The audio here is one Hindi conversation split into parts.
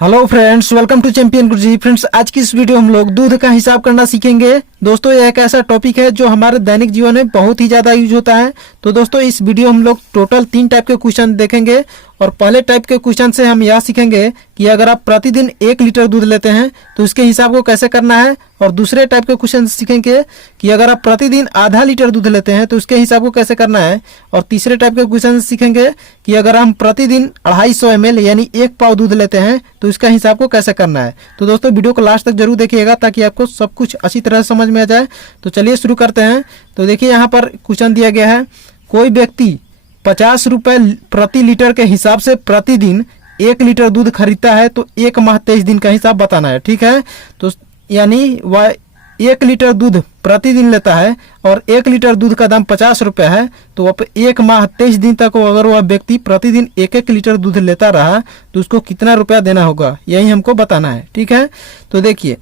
Hello friends, welcome to champion Guruji. Friends, आज की इस वीडियो हम लोग दूध का हिसाब करना सीखेंगे। दोस्तों, यह एक ऐसा टॉपिक है जो हमारे दैनिक जीवन में बहुत ही ज्यादा यूज होता है। तो दोस्तों, इस वीडियो हम लोग टोटल 3 टाइप के क्वेश्चन देखेंगे। और पहले टाइप के क्वेश्चन से हम यह सीखेंगे कि अगर आप प्रतिदिन 1 लीटर दूध लेते हैं तो इसके हिसाब को कैसे करना है। और दूसरे टाइप के क्वेश्चन सीखेंगे कि अगर आप प्रतिदिन आधा लीटर दूध लेते हैं तो इसके हिसाब को कैसे करना है। और तीसरे टाइप के क्वेश्चन सीखेंगे कि अगर हम प्रतिदिन 250 ml यानी 1 पाव दूध लेते हैं तो इसका हिसाब को कैसे करना है। तो दोस्तों, वीडियो को लास्ट तक जरूर देखिएगा ताकि आपको सब कुछ अच्छी तरह से समझ में आ जाए। तो चलिए शुरू करते हैं। तो देखिए, यहाँ पर क्वेश्चन दिया गया है, कोई व्यक्ति 50 रुपए प्रति लीटर के हिसाब से प्रतिदिन 1 लीटर दूध खरीदता है तो 1 माह 23 दिन का हिसाब बताना है। ठीक है, तो यानी वह 1 लीटर दूध प्रतिदिन लेता है और 1 लीटर दूध का दाम 50 रुपए है। तो वह 1 माह 23 दिन तक अगर वह व्यक्ति प्रतिदिन 1-1 लीटर दूध लेता रहा तो उसको कितना रुपया देना होगा, यही हमको बताना है। ठीक है, तो देखिए,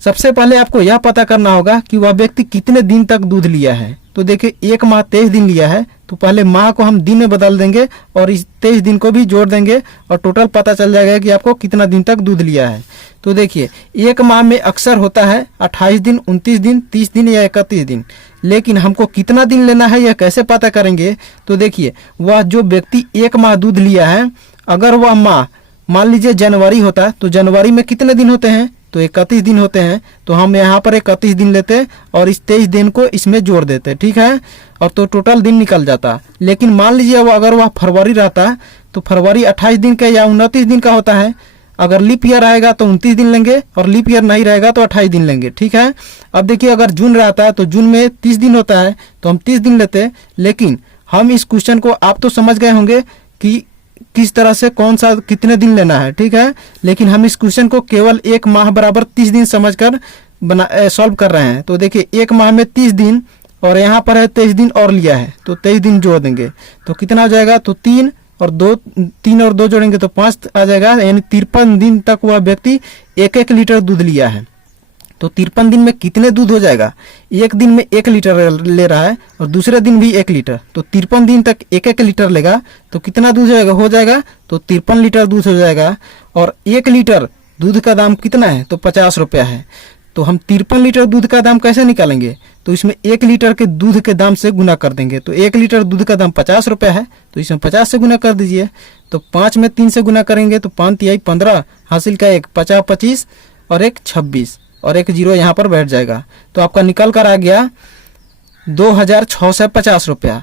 सबसे पहले आपको यह पता करना होगा कि वह व्यक्ति कितने दिन तक दूध लिया है। तो देखिए, 1 माह 23 दिन लिया है तो पहले माह को हम दिन में बदल देंगे और इस 23 दिन को भी जोड़ देंगे और टोटल पता चल जाएगा कि आपको कितना दिन तक दूध लिया है। तो देखिए, 1 माह में अक्सर होता है 28 दिन, 29 दिन, 30 दिन या 31 दिन। लेकिन हमको कितना दिन लेना है यह कैसे पता करेंगे। तो देखिए, वह जो व्यक्ति 1 माह दूध लिया है, अगर वह माह मान लीजिए जनवरी होता है तो जनवरी में कितने दिन होते हैं, तो 31 दिन होते हैं। तो हम यहाँ पर 31 दिन लेते और इस 23 दिन को इसमें जोड़ देते। ठीक है, और तो टोटल दिन निकल जाता। लेकिन मान लीजिए अगर वह फरवरी रहता तो फरवरी 28 दिन का या 29 दिन का होता है। अगर लीप ईयर आएगा तो 29 दिन लेंगे और लीप ईयर नहीं रहेगा तो 28 दिन लेंगे। ठीक है, अब देखिए, अगर जून रहता है तो जून में 30 दिन होता है तो हम 30 दिन लेते। लेकिन हम इस क्वेश्चन को आप तो समझ गए होंगे कि किस तरह से कौन सा कितने दिन लेना है। ठीक है, लेकिन हम इस क्वेश्चन को केवल 1 माह बराबर 30 दिन समझकर सॉल्व कर रहे हैं। तो देखिए, 1 माह में 30 दिन और यहाँ पर है 23 दिन और लिया है तो 23 दिन जोड़ देंगे तो कितना हो जाएगा, तो 3 और 2 जोड़ेंगे तो 5 आ जाएगा। यानी 53 दिन तक वह व्यक्ति 1-1 लीटर दूध लिया है। तो 53 दिन में कितने दूध हो जाएगा, एक दिन में 1 लीटर ले रहा है और दूसरे दिन भी 1 लीटर, तो 53 दिन तक 1-1 लीटर लेगा तो कितना दूध हो जाएगा, तो 53 लीटर दूध हो जाएगा। और 1 लीटर दूध का दाम कितना है, तो 50 रुपया है। तो हम 53 लीटर दूध का दाम कैसे निकालेंगे, तो इसमें 1 लीटर के दूध के दाम से गुना कर देंगे। तो 1 लीटर दूध का दाम 50 रुपया है तो इसमें 50 से गुना कर दीजिए। तो 5 में 3 से गुना करेंगे तो 5 तिहाई 15, हासिल का 1 50 25 और 1 26 और 1 जीरो यहाँ पर बैठ जाएगा। तो आपका निकल कर आ गया 2650 रुपया।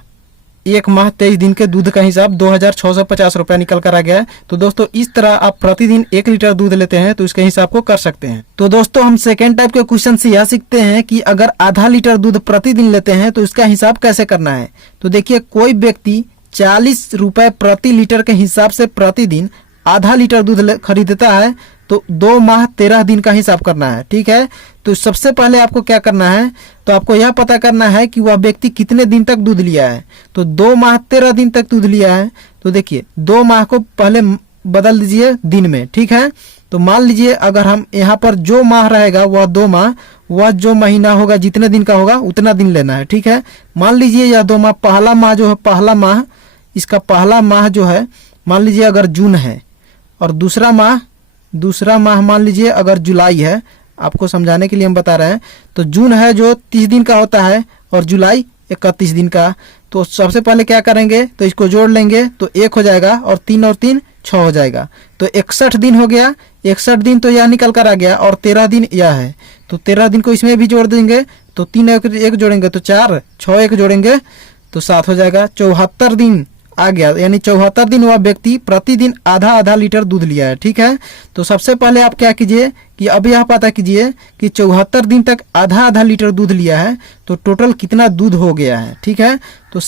1 माह 23 दिन के दूध का हिसाब 2650 रुपया निकल कर आ गया है। तो दोस्तों, इस तरह आप प्रतिदिन 1 लीटर दूध लेते हैं तो इसके हिसाब को कर सकते हैं। तो दोस्तों, हम सेकेंड टाइप के क्वेश्चन से यह सीखते हैं कि अगर आधा लीटर दूध प्रतिदिन लेते हैं तो इसका हिसाब कैसे करना है। तो देखिए, कोई व्यक्ति 40 रुपए प्रति लीटर के हिसाब से प्रतिदिन आधा लीटर दूध खरीदता है तो 2 माह 13 दिन का हिसाब करना है। ठीक है, तो सबसे पहले आपको क्या करना है, तो आपको यह पता करना है कि वह व्यक्ति कितने दिन तक दूध लिया है। तो 2 माह 13 दिन तक दूध लिया है। तो देखिए, 2 माह को पहले बदल दीजिए दिन में। ठीक है, तो मान लीजिए अगर हम यहाँ पर जो माह रहेगा वह 2 माह, वह जो महीना होगा जितने दिन का होगा उतना दिन लेना है। ठीक है, मान लीजिए यह 2 माह, पहला माह जो है, पहला माह, इसका पहला माह जो है मान लीजिए अगर जून है और दूसरा माह मान लीजिए अगर जुलाई है। आपको समझाने के लिए हम बता रहे हैं। तो जून है जो 30 दिन का होता है और जुलाई 31 दिन का। तो सबसे पहले क्या करेंगे, तो इसको जोड़ लेंगे तो 1 हो जाएगा और 3 और 3 6 हो जाएगा। तो 61 दिन हो गया। 61 दिन तो यह निकल कर आ गया और 13 दिन यह है। तो 13 दिन को इसमें भी जोड़ देंगे तो 3 1 जोड़ेंगे तो 4, 6 1 जोड़ेंगे तो 7 हो जाएगा। 74 दिन आ गया, यानी 74 दिन वह व्यक्ति प्रतिदिन आधा लीटर दूध लिया है। ठीक है, तो सबसे पहले आप क्या कीजिए कि अब यह पता कीजिए कि 74 दिन तक आधा लीटर दूध लिया है तो टोटल कितना दूध हो गया है। ठीक है, तो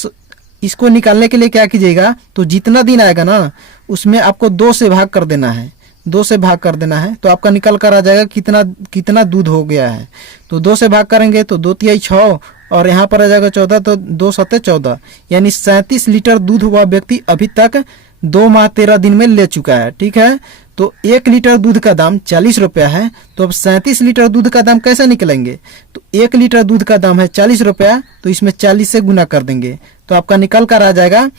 इसको निकालने के लिए क्या कीजिएगा, तो जितना दिन आएगा ना उसमें आपको 2 से भाग कर देना है। 2 से भाग कर देना है तो आपका निकल कर आ जाएगा कितना दूध हो गया है। तो 2 से भाग करेंगे तो 2 तिहाई 6 और यहाँ पर आ जाएगा 14, तो 2 सत्ते 14, यानी 37 लीटर दूध हुआ व्यक्ति अभी तक 2 माह 13 दिन में ले चुका है। ठीक है, तो 1 लीटर दूध का दाम 40 रुपया है। तो अब 37 लीटर दूध का दाम कैसे निकलेंगे, तो 1 लीटर दूध का दाम है 40 रुपया तो इसमें 40 से गुना कर देंगे तो आपका निकल कर आ जाएगा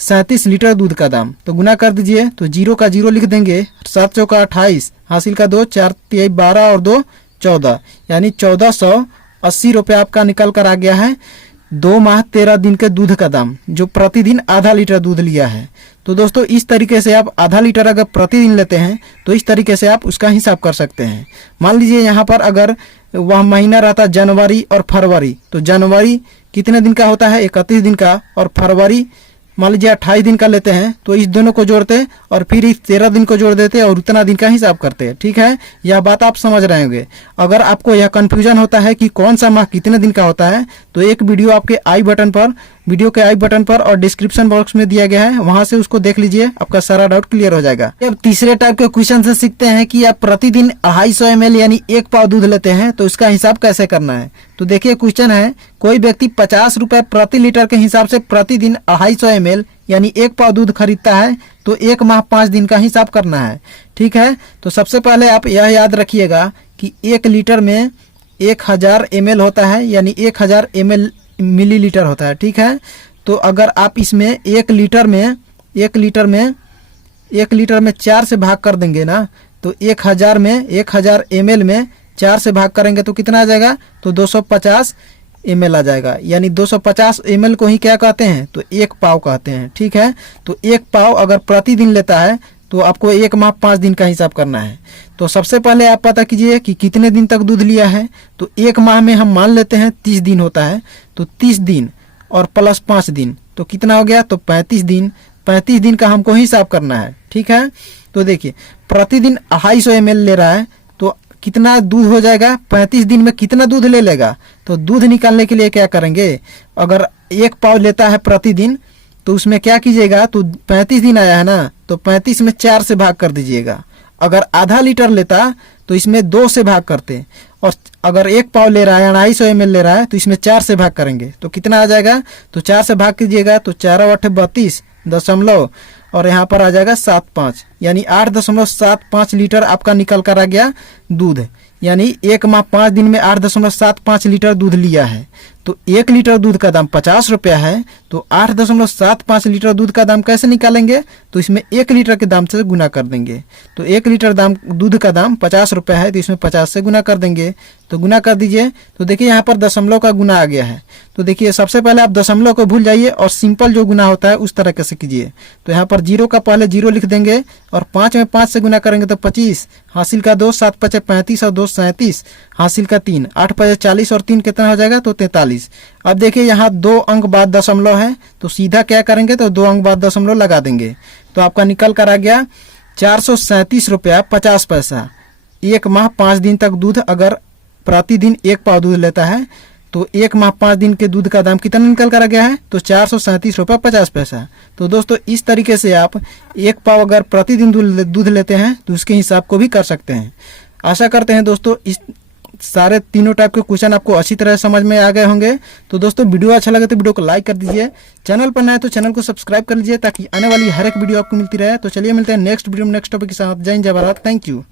37 लीटर दूध का दाम। तो गुना कर दीजिए, तो 0 का 0 लिख देंगे, 7 चौका 28, हासिल का 2, 4 तिहाई 12 और 2 14, यानी 1480 रुपये आपका निकल कर आ गया है 2 माह 13 दिन के दूध का दाम, जो प्रतिदिन आधा लीटर दूध लिया है। तो दोस्तों इस तरीके से आप आधा लीटर अगर प्रतिदिन लेते हैं तो इस तरीके से आप उसका हिसाब कर सकते हैं। मान लीजिए यहाँ पर अगर वह महीना रहता जनवरी और फरवरी, तो जनवरी कितने दिन का होता है, 31 दिन का, और फरवरी मान लीजिए 28 दिन का लेते हैं, तो इस दोनों को जोड़ते और फिर इस 13 दिन को जोड़ देते और उतना दिन का हिसाब करते हैं। ठीक है, यह बात आप समझ रहे होंगे। अगर आपको यह कन्फ्यूजन होता है कि कौन सा माह कितने दिन का होता है, तो एक वीडियो आपके वीडियो के आई बटन पर और डिस्क्रिप्शन बॉक्स में दिया गया है, वहां से उसको देख लीजिए, आपका सारा डाउट क्लियर हो जाएगा। अब तीसरे टाइप के क्वेश्चन से सीखते हैं कि आप प्रतिदिन 250 ml यानी 1 पाव दूध लेते हैं, तो इसका हिसाब कैसे करना है। तो देखिए क्वेश्चन है, कोई व्यक्ति 50 रुपए प्रति लीटर के हिसाब से प्रतिदिन 250 ml यानी 1 पाव दूध खरीदता है, तो 1 माह 5 दिन का हिसाब करना है। ठीक है, तो सबसे पहले आप यह याद रखिएगा कि 1 लीटर में 1000 ml होता है, यानी 1000 मिलीलीटर होता है। ठीक है, तो अगर आप इसमें 1 लीटर में 4 से भाग कर देंगे ना, तो 1000 ml में 4 से भाग करेंगे तो कितना आ जाएगा, तो 250 ml आ जाएगा, यानी 250 ml को ही क्या कहते हैं, तो 1 पाव कहते हैं। ठीक है, तो 1 पाव अगर प्रतिदिन लेता है तो आपको 1 माह 5 दिन का हिसाब करना है। तो सबसे पहले आप पता कीजिए कि कितने दिन तक दूध लिया है। तो 1 माह में हम मान लेते हैं 30 दिन होता है, तो 30 दिन और प्लस 5 दिन तो कितना हो गया, तो 35 दिन। 35 दिन का हमको हिसाब करना है। ठीक है, तो देखिए प्रतिदिन 250 ml ले रहा है, तो कितना दूध हो जाएगा, 35 दिन में कितना दूध ले लेगा। तो दूध निकालने के लिए क्या करेंगे, अगर 1 पाव लेता है प्रतिदिन, तो उसमें क्या कीजिएगा, तो 35 दिन आया है ना, तो 35 में 4 से भाग कर दीजिएगा। अगर आधा लीटर लेता तो इसमें 2 से भाग करते, और अगर 1 पाव ले रहा है 250 ml ले रहा है, तो इसमें 4 से भाग करेंगे तो कितना आ जाएगा, तो 4 से भाग कीजिएगा, तो 4 8 32 दशमलव और यहाँ पर आ जाएगा 75, यानी 8.75 लीटर आपका निकल कर आ गया दूध, यानी 1 माह 5 दिन में 8.75 लीटर दूध लिया है। तो 1 लीटर दूध का दाम 50 रुपया है, तो 8.75 लीटर दूध का दाम कैसे निकालेंगे, तो इसमें 1 लीटर के दाम से गुना कर देंगे। तो 1 लीटर दूध का दाम 50 रुपया है, तो इसमें 50 से गुना कर देंगे। तो गुना कर दीजिए, तो देखिए यहाँ पर दशमलव का गुना आ गया है। तो देखिए सबसे पहले आप दशमलव को भूल जाइए और सिंपल जो गुना होता है उस तरह से कीजिए। तो यहाँ पर 0 का पहले 0 लिख देंगे और 5 में 5 से गुना करेंगे तो 25, हासिल का 2, 7 5 35 और 2 37, हासिल का 3, 8 5 40 और 3 कितना हो जाएगा, तो 43। अब देखिए यहाँ 2 अंक बाद दशमलव है, तो सीधा क्या करेंगे, तो 2 अंक बाद दशमलव लगा देंगे। तो आपका निकल कर आ गया 437 रुपया 50 पैसा। 1 माह 5 दिन तक दूध अगर प्रतिदिन 1 पाव दूध लेता है, तो 1 माह 5 दिन के दूध का दाम कितना निकल कर आ गया है, तो 437 रुपया 50 पैसा। तो दोस्तों इस तरीके से आप 1 पाव अगर प्रतिदिन दूध लेते हैं तो उसके हिसाब को भी कर सकते हैं। आशा करते हैं दोस्तों इस सारे तीनों टाइप के क्वेश्चन आपको अच्छी तरह समझ में आ गए होंगे। तो दोस्तों वीडियो अच्छा लगे तो वीडियो को लाइक कर दीजिए, चैनल पर नए तो चैनल को सब्सक्राइब कर लीजिए ताकि आने वाली हर एक वीडियो आपको मिलती रहे। तो चलिए मिलते हैं नेक्स्ट वीडियो में नेक्स्ट टॉपिक के साथ। जय हिंद, जय भारत, थैंक यू।